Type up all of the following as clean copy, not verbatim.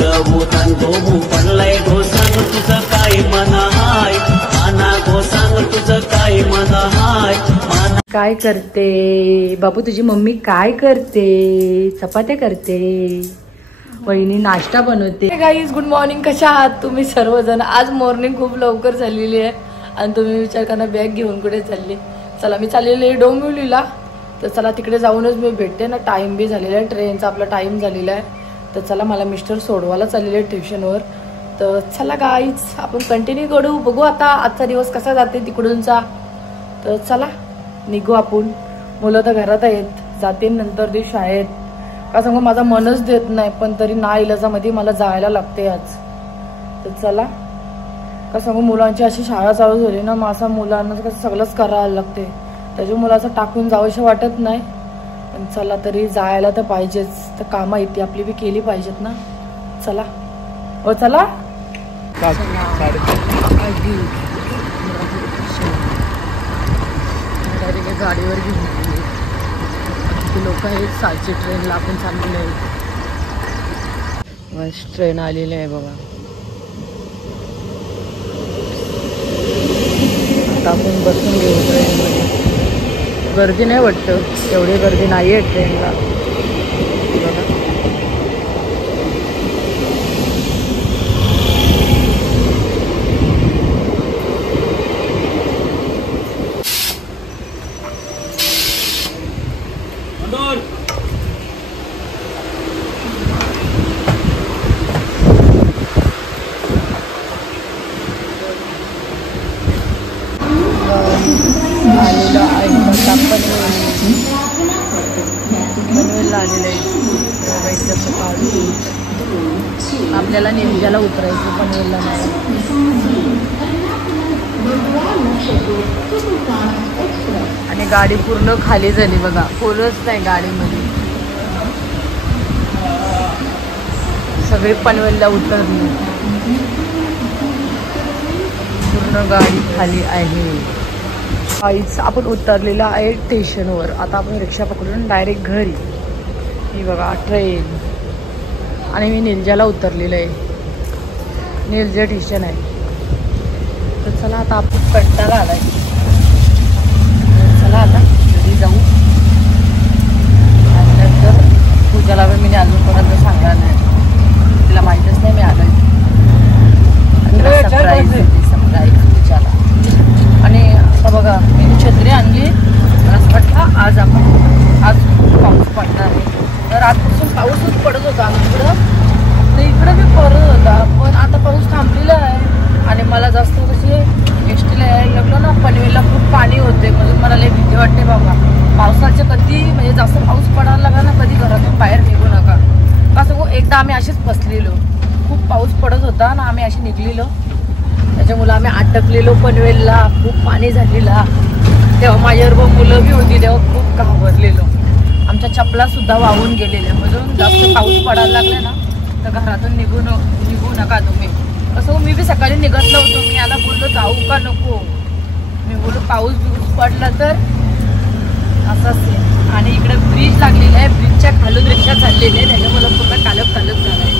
गो सांगो पडलाय गो सांग तुझं काय मन हाय माना गो सांग तुझं काय मन हाय माना। काय करते बाबू तुझी मम्मी? काय करते? चपात्या करते. वहिनी नाश्ता बनवते. गाईज गुड मॉर्निंग, कशा आहात तुम्ही सर्वजण? आज मॉर्निंग खूप लवकर झालेली आहे आणि तुम्ही विचार करा बॅग घेऊन कुठे चालले. चला मी चाललेली आहे डोंबिवलीला, तर चला तिकडे जाऊनच मी भेटते ना. टाइम बी झालेला आहे, ट्रेनचा आपला टाइम झालेला आहे. तर चला मला मिस्टर सोडवायला चाललेले आहे ट्युशनवर. तर चला गाईज आपण कंटिन्यू करू, बघू आता आजचा दिवस कसा जाते तिकडूनचा. तर चला निघू आपण. मुलं तर घरात आहेत, जाते नंतर ते शाळेत. का सांगू माझा मनच देत नाही, पण तरी ना इलाजामध्ये मला जायला लागते आज. तर चला का सांगू मुलांची अशी शाळा चालू झाली ना, माझा मुलांना कसं सगळंच करायला लागते. त्याच्या मुलाचं टाकून जावंसं वाटत नाही, पण चला तरी जायला तर पाहिजेच. तर कामं येते आपली बी केली पाहिजेत ना. चला हो चला. गाडीवर घेऊन लोक आहेत. 7ची ट्रेनला आपण चाललेले आहे. मस्त ट्रेन आलेली आहे बघा. आता आपण बसून घेऊ ट्रेनमध्ये. गर्दी नाही वाटतं, एवढी गर्दी नाही आहे ट्रेनला बघा. आलेला आहे पनवेलला आलेलं आहे. आपल्याला नेमक्याला उतरायचं, पनवेलला नाही. आणि गाडी पूर्ण खाली झाली बघा, कोणच नाही गाडीमध्ये. सगळे पनवेलला उतरली, पूर्ण गाडी खाली आहे. आईच आपण उतरलेला आहे स्टेशनवर. आता आपण रिक्षा पकडून डायरेक्ट घरी. ही बघा ट्रेन. आणि मी निलजाला उतरलेलं आहे. निलजा स्टेशन आहे. तर चला आता आपण कंटाळा आलाय. चला आता घरी जाऊ. नंतर पूजाला मी अजून कोणाला सांगणार नाही, तिला माहीतच नाही मी आलोय. सरप्राईज होती पूजाला. आणि आता बघा मी छत्री आणली. मला असं वाटलं आज पाऊस पडणार आहे. तर आजपासून पाऊसच पडत होता आमच्याकडं, तर इकडं बी पडत होता. पण आता पाऊस थांबलेला आहे. आणि मला जास्त कशी एसटीला यायला लागलं ना, पनवेलला खूप पाणी होते, म्हणून मला लई भीती वाटते बाबा. पावसाचे कधी म्हणजे जास्त पाऊस पडायला लागला ना, कधी घरातून बाहेर निघू नका. का सांगू एकदा आम्ही असेच फसलेलो. खूप पाऊस पडत होता ना, आम्ही असे निघलेलो. त्याच्यामुळे आम्ही अटकलेलो पनवेलला. खूप पाणी झालेला तेव्हा. माझ्याबरोबर मुलं बी होती, तेव्हा खूप घाबरलेलो. आमच्या चपला सुद्धा वाहून गेलेल्या. म्हणून जास्त पाऊस पडायला लागला ना, तर घरातून निघू नका तुम्ही. कसं मी बी सकाळी निघत नव्हतो. मी याला बोललो जाऊ का नको. मी बोललो पाऊस पडला तर असंच आहे. आणि इकडे ब्रिज लागलेला आहे, ब्रिजच्या खालून रिक्षा चाललेली आहे, त्याच्यामुळे पूर्ण कालप झालं आहे.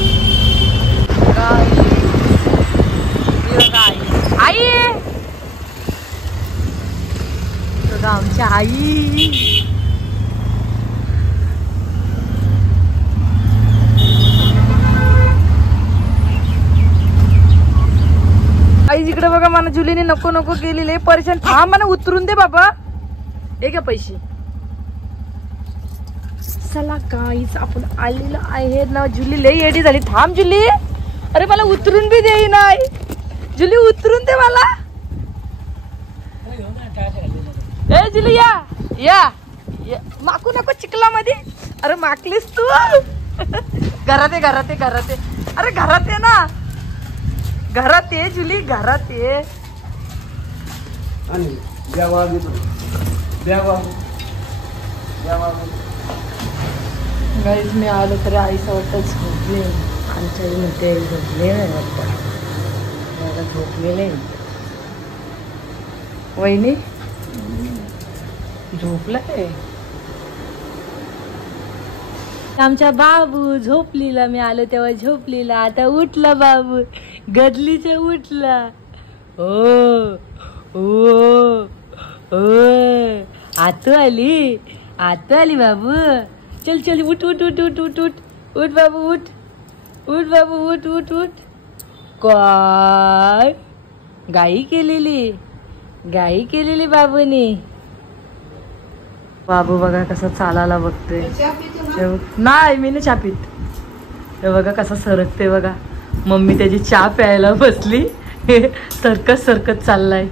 आई आमच्या आई. आई इकडे बघा, मला जुलीने नको नको केलेले परेशान. हा मला उतरून दे बाबा. हे का पैसे. चला काहीच आपण आलेलं आहे ना. जुली लई येडी झाली. थांब जुली. अरे मला उतरून बी देई नाही. जुली उतरून दे मला. ए जुली या माकू नको चिखलामध्ये. अरे माकलीस तू. घरात ये. अरे घरात ये ना. घरात ये जुली, घरात ये. गाईज मी आलो तरी आईचं वाटतं झोपले. आमच्या मध्ये झोपले नाही वाटतं. झोपलेले वहिनी झोपलाय. आमचा बाबू झोपलीला, मी आलो तेव्हा झोपलीला, आता उठला बाबू, गदलीचे उठला. ओ ओ ओ आतू आली, आतू आली बाबू. चल चल उठ उठ उठ उठ उठ उठ उठ बाबू उठ, उठ बाबू उठ उठ उठ. काय गाई केलेली, गाई केलेली बाबूनी. बाबू बघा कसा चालायला बघतोय. नाही मी नाही चापीत. हे बघा कसा सरकते बघा. मम्मी त्याची चहा प्यायला बसली. सरकत सरकत चाललाय.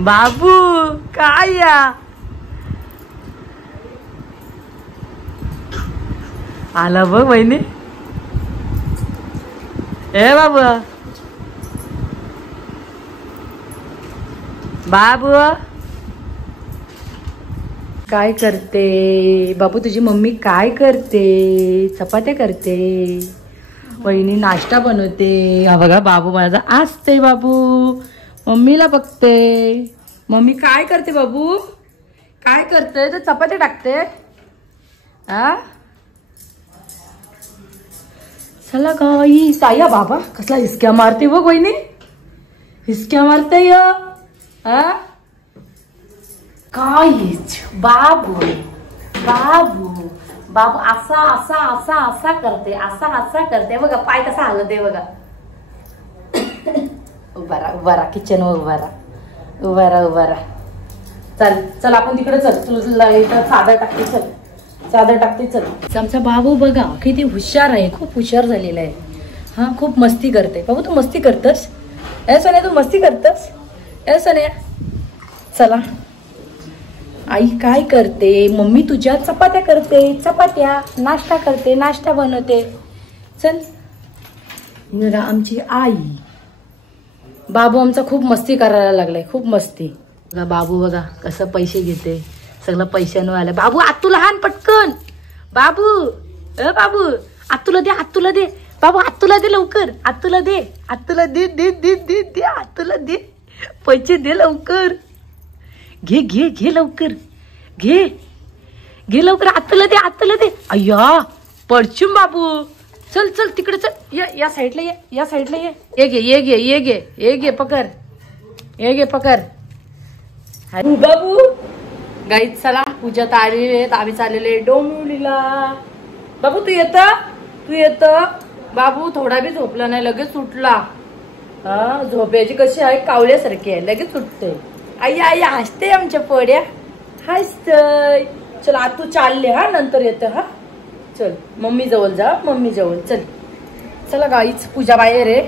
बाबू काय या आला बघ वहिनी. ए बाबू, बाबू काय करते बाबू? तुझी मम्मी काय करते? चपात्या करते. वहिनी नाश्ता बनवते. हा बघा बाबू माझा असते. बाबू मम्मीला बघते. मम्मी काय करते बाबू? काय करते? तर चपात्या टाकते. हा चला गाई साया. बाबा कसला हिसक्या मारते बघ वहिनी. हिसक्या मारते या. हा काय बाबू, बाबू बाबू असा असा असा असा करते, असा असा करते बघा. पाय कसा हलत आहे बघा. उभारा उभारा, किचन वर उभारा, उभारा उभारा. चल चल आपण तिकडे चल. तुला इथं चादर टाकते. चल चादर टाकते. चल. आमचा बाबू बघा किती हुशार आहे. खूप हुशार झालेला आहे. हा खूप मस्ती करते. बाबू तू मस्ती करतस? ऐसा नाही तू मस्ती करतस? ऐसा नाही. चला आई काय करते? मम्मी तुझ्या चपात्या करते. चपात्या नाश्ता करते, नाश्ता बनवते. चल बघा आमची आई. बाबू आमचा खूप मस्ती करायला लागलाय. खूप मस्ती. बघा बाबू बघा कसं पैसे घेते. सगळं पैशानं आलं. बाबू आतूला हान पटकन. बाबू बाबू आतूला दे, आतूला दे. बाबू आतूला दे लवकर. आतूला दे, आतूला दे दे दे दे दे. आतूला दे पैसे दे लवकर. घे घे घे लवकर. घे घे लवकर. आतला दे, आतला दे. अय्या पडचूम बाबू. चल चल तिकडे चल. या साईडला ये, या साईडला ये. ये घे ये घे ये घे ये घे पकड. ये घे पकड. बाबू गाईत चला पूजात आलेले आहेत. आम्ही चाललेले डोंबिवलीला. बाबू तू येत, तू येत. बाबू थोडा बी झोपला नाही, लगेच उठला. हा झोप्याची कशी आहे, कावल्यासारखी आहे, लगेच उठते. आई आई हसते आमच्या पोड्या, हसतय. चल आता तू चालले. हा नंतर येत. हा चल मम्मी जवळ जा, मम्मी जवळ चल. चला गाईच पूजा बाहेर आहे.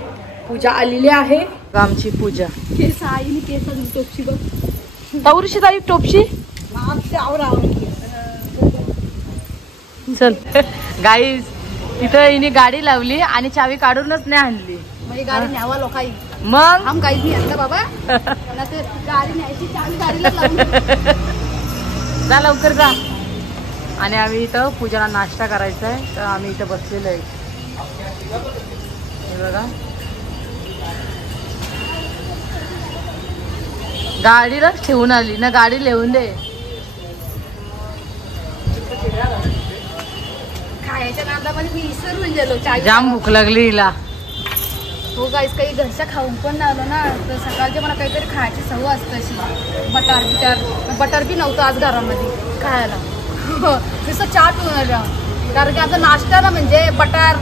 पूजा आलेली आहे. आमची पूजा. केस आईने केस टोपशी बघ. ताऊरशी ताई टोपशी. चल गाईज इथं हिने गाडी लावली आणि चावी काढूनच नाही आणली. म्हणजे गाडी न्यावा लोकाई. मग हम काहीच नाही आणलं बाबा. गाडी न्यायची चावी गाडीला लावून. जा लवकर जा. आणि आम्ही इथं पूजाला नाश्ता करायचा आहे, तर आम्ही इथं बसलेलो आहे. हे बघा गाडीलाच ठेवून आली ना. गाडी लिहून दे. खायच्या नादामध्ये मी विसरून गेलो. जाम भूक लागली हिला. हो गाईस काही घरच्या खाऊन पण नाही आलो ना, तर सकाळचे मला काहीतरी खायची सवय असते अशी. बटर बिटर बटर बी नव्हतं आज घरामध्ये खायला. नुसतं चहा पिऊन आलं. कारण की आता नाश्ता ना म्हणजे बटर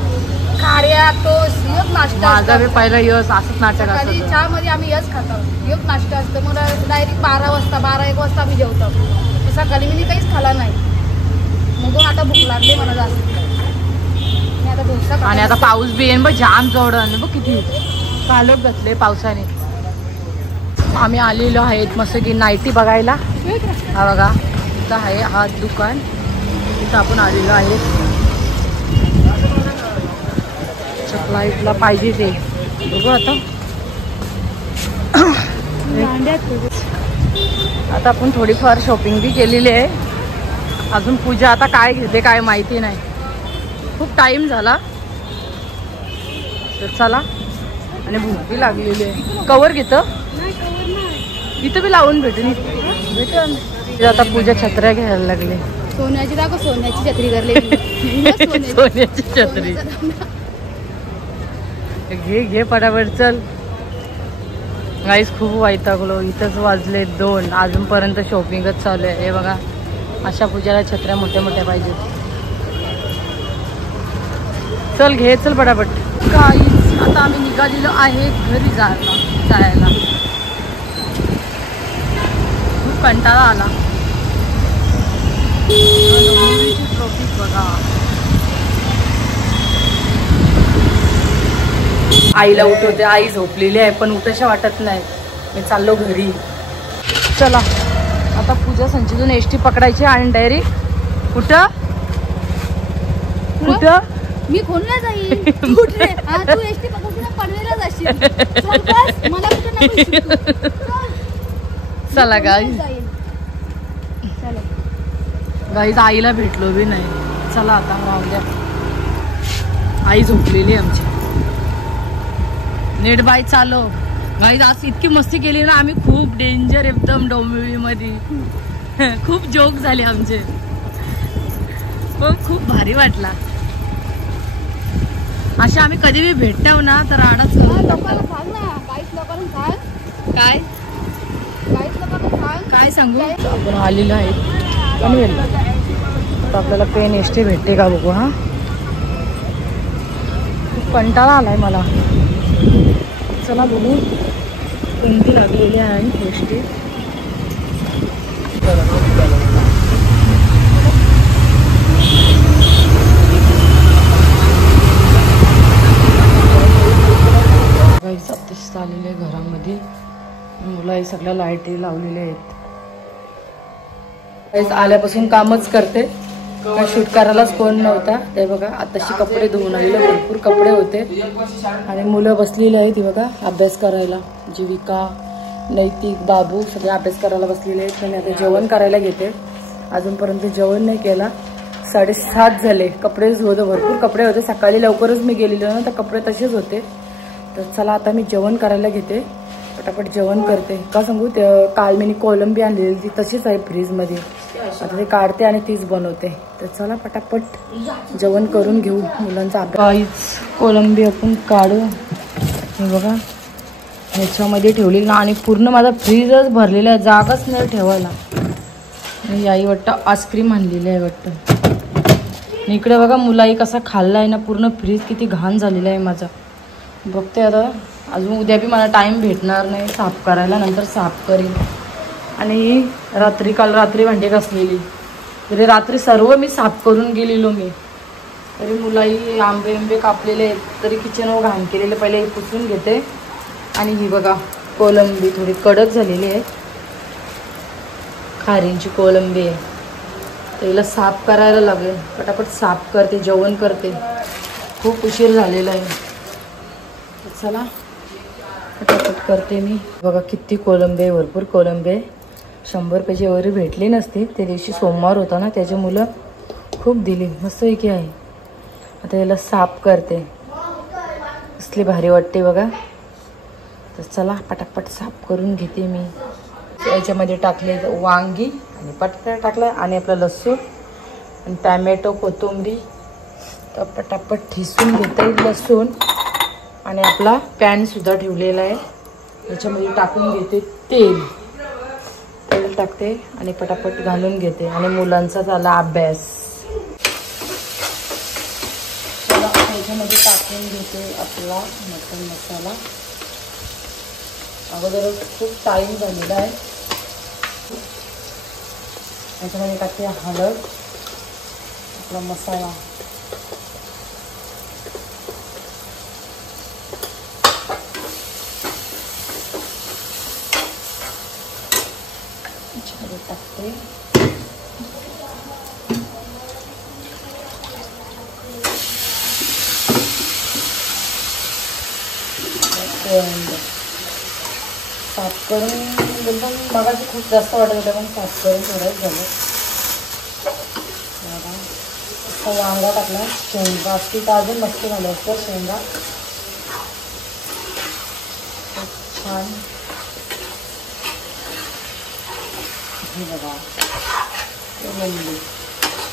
खाऱ्या टोस्ट एक नाश्ता. माझा बी पहिला यस असंच नाटक सकाळी असतं. चहा मध्ये आम्ही यस खातो. एक नाश्ता असतं. मला डायरेक्ट 12 वाजता 12-1 वाजता आम्ही जेवतो. सकाळी मी काहीच खाला नाही. मग आता भूक लागली मला जास्त. आणि आता पाऊस बी येईन बघ. जाम जोडण बघ किती कालोख घातले पावसाने. आम्ही आलेलो आहेत मस्त की नाईटी बघायला. हा बघा इथं आहे हा दुकान. इथं आपण आलेलो आहे. चपला इथला पाहिजे ते बघू आता. आता आपण थोडीफार शॉपिंग बी केलेली आहे. अजून पूजा आता काय घेते काय माहिती नाही. खूप टाइम झाला तर चला. आणि भूक बी लागलेली आहे. कवर घेतं इथं बी लावून भेटून आता पूजा छत्र्या घ्यायला लागले. सोन्याची दाखव, सोन्याची छत्री करलेली. सोन्याची छत्री. घे पटापट चल. गाईस खूप वैतागलो. इथंच वाजले 2, अजूनपर्यंत शॉपिंगच चालू आहे. हे बघा, अशा पूजाला छत्र्या मोठ्या मोठ्या पाहिजेत. चल घे, चल पटापट. गाईस आता आम्ही निघालेलो आहे घरी जायला. खूप कंटाळा आला. ट्रॉफिक बघा. आईला उठवते. आई झोपलेली आहे पण उठाशा वाटत नाही. मी चाललो घरी. चला आता पूजा संचेतून एसटी पकडायची आणि डायरेक्ट कुठं मी फोनला जाईल. तू एसटी पकडून पनवेलला जाशील. चल बस, मला कुठं नको विचारू तू. चला गाईस. चला गाईस आईला भेटलो बी नाही. चला आता राहू द्या. आई झोपलेली आमची. नेट बाय चालो. गाईस आज इतकी मस्ती केली ना आम्ही. खूप डेंजर एकदम डोंबिवलीमध्ये. खूप जोक झाले आमचे. पण खूप भारी वाटला. अशा आम्ही कधी बी भेटतो ना तर राहणार. लोकांना सांग ना, काहीच लोकांना सांग. काय काहीच लोकांना सांग. काय सांगू. आपण आलेलो आहे पनवेल. आता आपल्याला पेन एसटी भेटते का बघू. हा खूप कंटाळा आलाय मला. चला बघू कोणती लागलेली आहे एसटी. आत्ताच आलेले आहे घरामध्ये. मुलं हे सगळ्या लाईटी लावलेल्या आहेत. आल्यापासून कामच करते. काय शूट करायलाच कोण नव्हता. ते बघा आताशी कपडे धुवून आलेले. भरपूर कपडे होते आणि मुलं बसलेली आहेत. ती बघा अभ्यास करायला. जीविका, नैतिक, बाबू सगळे अभ्यास करायला बसलेले आहेत. आणि आता जेवण करायला घेते. अजूनपर्यंत जेवण नाही केला. 7:30 झाले. कपडेच होते, भरपूर कपडे होते. सकाळी लवकरच मी गेलेलो ना तर कपडे तसेच होते. तर चला आता मी जेवण करायला घेते. पटापट जेवण करते. का सांगू, ते काल मी कोलंबी आणलेली ती तशीच आहे फ्रीजमध्ये. आता ते काढते आणि तीच बनवते. तर चला पटापट जेवण करून घेऊ. मुलांचा अभ्यास. कोलंबी आपण काढू. हे बघा ह्याच्यामध्ये ठेवलेली ना आणि पूर्ण माझा फ्रीजच भरलेला आहे. जागाच नाही ठेवायला. आई वाटतं आईस्क्रीम आणलेली आहे वाटतं. इकडे बघा मुलाई कसा खाल्ला आहे ना. पूर्ण फ्रीज किती घाण झालेला आहे माझा. बघते आता. अजून उद्या बी मला टाईम भेटणार नाही साफ करायला. नंतर साफ करीन. आणि काल रात्री भांडी घासलेली. तरी रात्री सर्व मी साफ करून गेलेलो मी. तरी मुलाही आंबे कापलेले आहेत. तरी किचनवर घाण केलेले. पहिले पुसून घेते. आणि ही बघा कोलंबी थोडी कडक झालेली आहे. खारींची कोलंबी आहे. तर हिला साफ करायला लागेल. पटापट साफ करते. जेवण करते. खूप उशीर झालेला आहे. चला पटापट करते मी. बघा किती कोलंबी आहे. भरपूर कोलंबी आहे. 100 रुपयाची एवढी भेटली नसती. त्या दिवशी सोमवार होता ना त्याची मुलं खूप दिली. मस्तपैकी आहे. आता याला साफ करते. कसली भारी वाटते बघा. तर चला पटापट साफ करून घेते मी. याच्यामध्ये टाकले वांगी आणि पटाटा टाकला आणि आपलं लसूण आणि टॅमॅटो, कोथिंबीर. तर पटापट ठिसून घेते लसूण. आणि आपला पॅन सुद्धा ठेवलेला आहे. याच्यामध्ये टाकून घेते तेल टाकते आणि पटापट घालून घेते. आणि मुलांचा झाला अभ्यास. याच्यामध्ये टाकून घेते आपला मटन मसाला. अगोदर खूप टाईम झालेला आहे. याच्यामध्ये टाकते हळद, आपला मसाला. टाकते साफ करून एकदम मगाशी खूप जास्त वाटत होतं पण साफ करून थोडंच झालं. वांगा टाकला. शेंगा असती तर अजून मस्त झालं असतं. शेंगा छान. हे बघा कोलंबी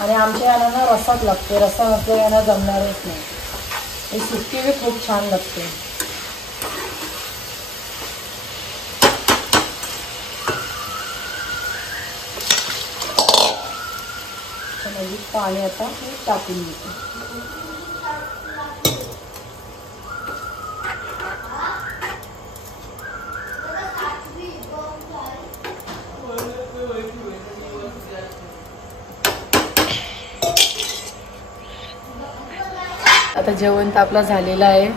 आणि आमच्या यांना ना रसाच लागते, रसा नसल्या यांना जमणारच नाही. ही सुट्टी बी खूप छान लागते. त्यामध्ये पाणी आता टाकून देते. आता जेवण तर आपला झालेलं आहे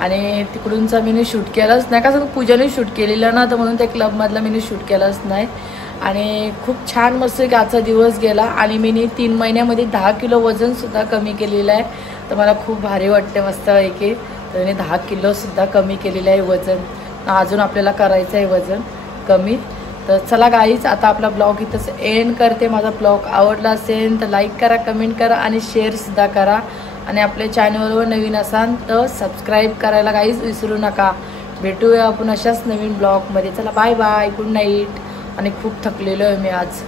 आणि तिकडूनचा मी शूट केलाच नाही, कसं पूजाने शूट केलेलं ना, तर म्हणून त्या क्लबमधला मी शूट केलाच नाही. आणि खूप छान मस्त आजचा दिवस गेला आणि मी 3 महिन्यामध्ये 10 किलो वजनसुद्धा कमी केलेलं आहे. तर मला खूप भारी वाटते मस्त की तर मी 10 किलोसुद्धा कमी केलेलं आहे वजन. अजून आपल्याला करायचं आहे वजन कमी. तर चला गाईज, आता आपला ब्लॉग इथंच एंड करते. माझा ब्लॉग आवडला असेल तर लाईक करा, कमेंट करा आणि शेअरसुद्धा करा. आणि आपल्या चॅनलवर नवीन असाल तर सबस्क्राईब करायला गाईज विसरू नका. भेटूया आपण अशाच नवीन ब्लॉगमध्ये. चला बाय बाय, गुड नाईट. आणि खूप थकलेलो आहे मी आज.